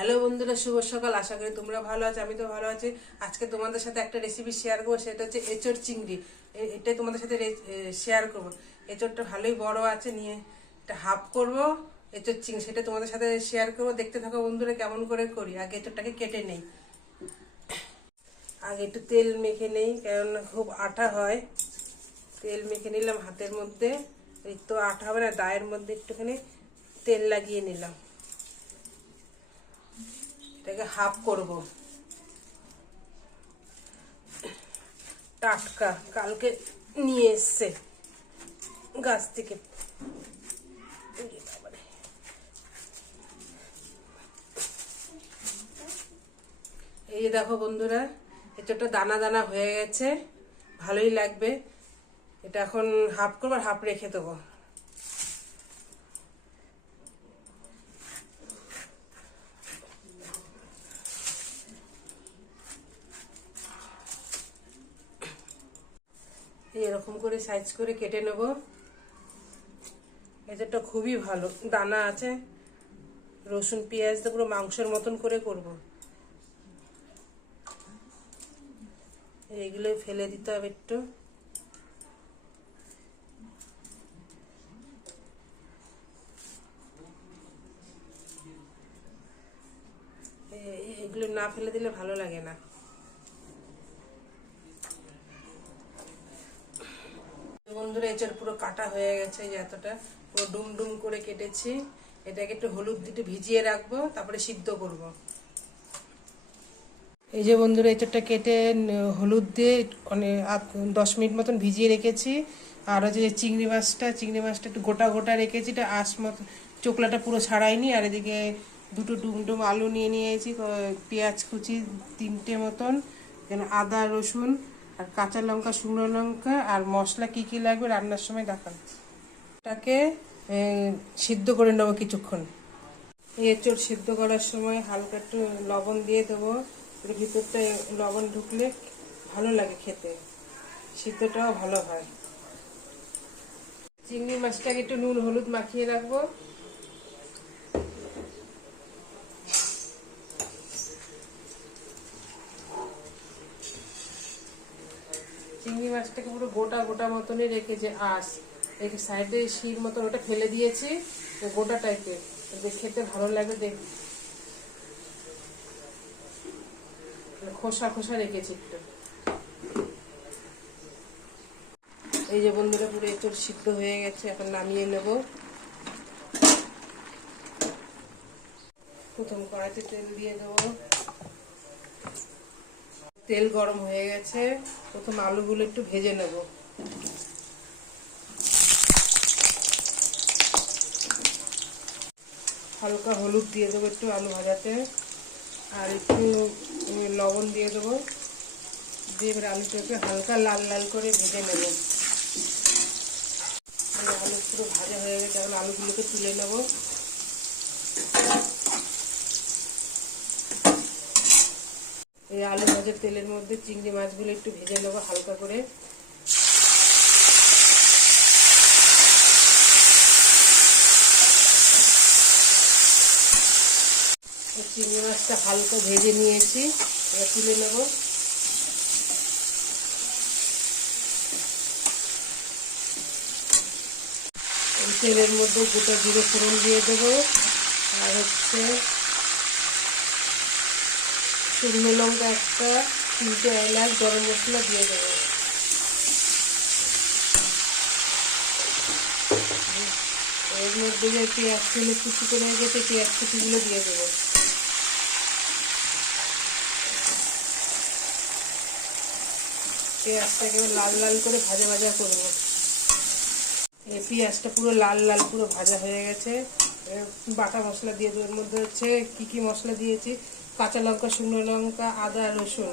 Hello বন্ধুরা, শুভ সকাল। আশা করি তোমরা ভালো আছো, আমি তো ভালো আছি। আজকে তোমাদের সাথে একটা রেসিপি শেয়ার করব, সেটা হচ্ছে এঁচড় চিংড়ি। এটাই তোমাদের সাথে শেয়ার করব। এঁচড়টা ভালোই বড় আছে, নিয়ে এটা হাফ করব এঁচড় চিংড়ি, সেটা তোমাদের সাথে শেয়ার করব। দেখতে থাকো বন্ধুরা, কেমন করে করি। আগে এঁচড়টাকে কেটে নেই। আগে একটু তেল মেখে নেই, কেননা খুব আটা হয়। তেল মেখে নিলাম হাতের মধ্যে। এই তো আটা হবে না, দায়ের মধ্যে একটুখানি তেল লাগিয়ে নিলাম। এটাকে হাফ করব। টাটকা কালকে নিয়ে এসছে গাছ থেকে। এই দেখো বন্ধুরা এঁচোড়টা দানা দানা হয়ে গেছে, ভালোই লাগবে। এটা এখন হাফ করব আর হাফ রেখে দেবো। এরকম করে সাইজ করে কেটে নেব। এদেরটা খুবই ভালো। দানা আছে, রসুন, পেঁয়াজ দিয়ে পুরো মাংসের মতন করে করব। এইগুলো ফেলে দিতে হবে একটু। এগুলো না ফেলে দিলে ভালো লাগে না। বন্ধুরা এটার পুরো কাটা হয়ে গেছে এতটা। পুরো ডুম ডুম করে কেটেছি। এটাকে একটু হলুদ দিয়ে ভিজিয়ে রাখব, তারপরে সিদ্ধ করব। এই যে বন্ধুরা, এঁচড়টা কেটে হলুদ দিয়ে অনেক দশ মিনিট মতন ভিজিয়ে রেখেছি। আর হচ্ছে যে চিংড়ি মাছটা চিংড়ি মাছটা একটু গোটা গোটা রেখেছি, এটা আঁশ মতো চোকলাটা পুরো ছাড়াইনি। আর এদিকে দুটো ডুম ডুম আলু নিয়ে নিয়েছি পেঁয়াজ কুচি তিনটে মতন, এখানে আদা রসুন আর কাঁচা লঙ্কা, শুকনো লঙ্কা আর মশলা কি কি লাগবে রান্নার সময় দেখান। এটাকে সিদ্ধ করে নেব কিছুক্ষণ। এঁচড় সিদ্ধ করার সময় হালকা একটু লবণ দিয়ে দেবো। ভিতরটা লবণ ঢুকলে ভালো লাগে খেতে। সিদ্ধটাও ভালো হয়। চিংড়ি মাছটাকে একটু নুন, হলুদ মাখিয়ে রাখব। চিংড়ি মাছটাকে পুরো গোটা গোটা মতনই রেখেছে আঁশ রেখে সাইডে শির মতন ওটা ফেলে দিয়েছি গোটা টাইপের খেতে ভালো লাগে দেখ। খোসা খোসা রেখেছি একটু। এই যে বন্ধুরা পুরো এঁচড় সিদ্ধ হয়ে গেছে, এখন নামিয়ে নেব। প্রথম কড়াইতে তেল দিয়ে দেবো। তেল গরম হয়ে গেছে। প্রথম আলুগুলো একটু ভেজে নেব। হালকা হলুদ দিয়ে দেবো একটু আলু ভাজাতে। আর একটু লবণ দিয়ে দেবো। দিয়ে এবার আলুটাকে হালকা লাল লাল করে ভেজে নেব। আলু পুরো ভাজা হয়ে গেছে আলুগুলোকে তুলে নেব। এই আলু ভাজার তেলের মধ্যে চিংড়ি মাছগুলো একটু ভেজে নেব হালকা করে। চিংড়ি মাছটা হালকা ভেজে নিয়েছি, এবার তুলে নেব। তেলের মধ্যে গোটা জিরে ফোড়ন দিয়ে দেবো, আর হচ্ছে শুকনো লঙ্কা একটা তিনটে এলাচ গরম মশলা দিয়ে দেবো এর মধ্যে যে পেঁয়াজ ছিল কুচি করে গেছে পেঁয়াজ কুচিগুলো দিয়ে দেবো পেঁয়াজটাকে লাল লাল করে ভাজা ভাজা করব এই পেঁয়াজটা পুরো লাল লাল পুরো ভাজা হয়ে গেছে বাটা মশলা দিয়ে দেবো এর মধ্যে হচ্ছে কি কি মশলা দিয়েছি কাঁচা লঙ্কা, শুকনো লঙ্কা, আদা, রসুন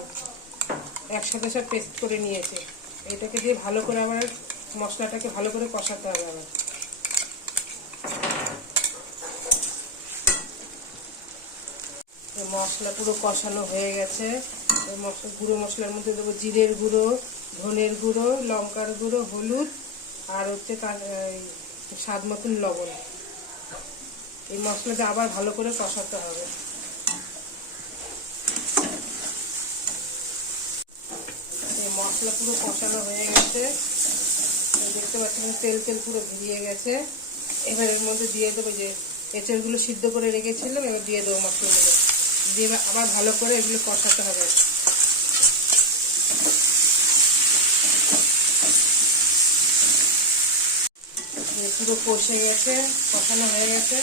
একসাথে সব পেস্ট করে নিয়েছে। এটাকে দিয়ে ভালো করে আবার মশলাটাকে ভালো করে কষাতে হবে আবার। মশলা পুরো কষানো হয়ে গেছে। মশলা গুঁড়ো মশলার মধ্যে দেবো জিরের গুঁড়ো, ধনের গুঁড়ো, লঙ্কার গুঁড়ো, হলুদ আর হচ্ছে এই স্বাদ মতন লবণ। এই মশলাটা আবার ভালো করে কষাতে হবে। মশলা পুরো কষানো হয়ে গেছে। দেখতে পাচ্ছেন, তেল তেল পুরো ভিজিয়ে গেছে। এবার এর মধ্যে দিয়ে দেবো যে এঁচড়গুলো সিদ্ধ করে রেখেছিলাম, এবার দিয়ে দেবো মশলাগুলো দিয়ে আবার ভালো করে এগুলো কষাতে হবে। পুরো কষে গেছে, কষানো হয়ে গেছে।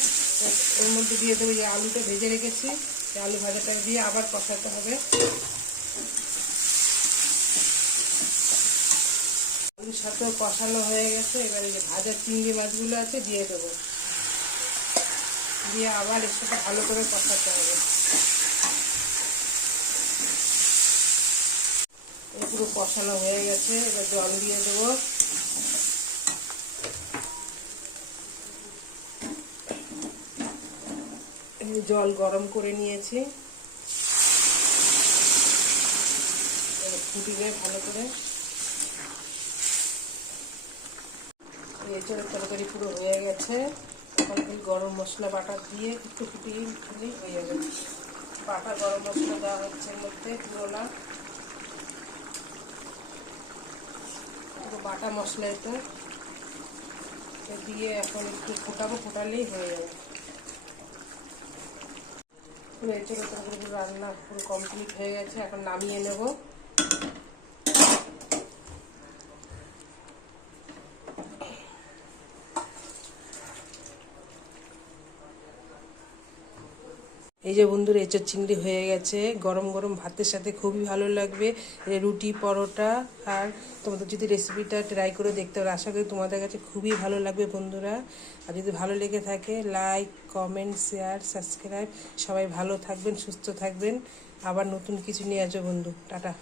এর মধ্যে দিয়ে দেবো যে আলুটা ভেজে রেখেছি। আলু ভাজাটা দিয়ে আবার কষাতে হবে। সাথেও কষানো হয়ে গেছে, এবারে যে ভাজা চিংড়ি মাছগুলো আছে, দিয়ে দেবো। দিয়ে আবার এর সাথে ভালো করে কষাতে হবে। এই পুরো কষানো হয়ে গেছে, এবার জল দিয়ে দেবো। জল গরম করে নিয়েছি। ফুটিয়ে ভালো করে এঁচড়ের তরকারি পুরো হয়ে গেছে। এখন গরম মশলা বাটা দিয়ে একটু ফুটিয়ে ফুটিয়ে হয়ে যাবে। বাটা গরম মশলা দেওয়া হচ্ছে এর মধ্যে পুরো না পুরো বাটা মশলা এটা দিয়ে এখন একটু ফোটাবো, ফোটালেই হয়ে যাবে। পুরো এঁচড়ের তরকারি রান্না পুরো কমপ্লিট হয়ে গেছে। এখন নামিয়ে নেব। এই যে বন্ধুরা এঁচোর চিংড়ি হয়ে গেছে। গরম গরম ভাতের সাথে খুবই ভালো লাগবে। রুটি, পরোটা আর তোমাদের যদি রেসিপিটা ট্রাই করে দেখতে পারো, আশা করি তোমাদের কাছে খুবই ভালো লাগবে বন্ধুরা। আর যদি ভালো লেগে থাকে লাইক কমেন্ট শেয়ার সাবস্ক্রাইব সবাই ভালো থাকবেন, সুস্থ থাকবেন। আবার নতুন কিছু নিয়ে আসবে বন্ধু। টাটা।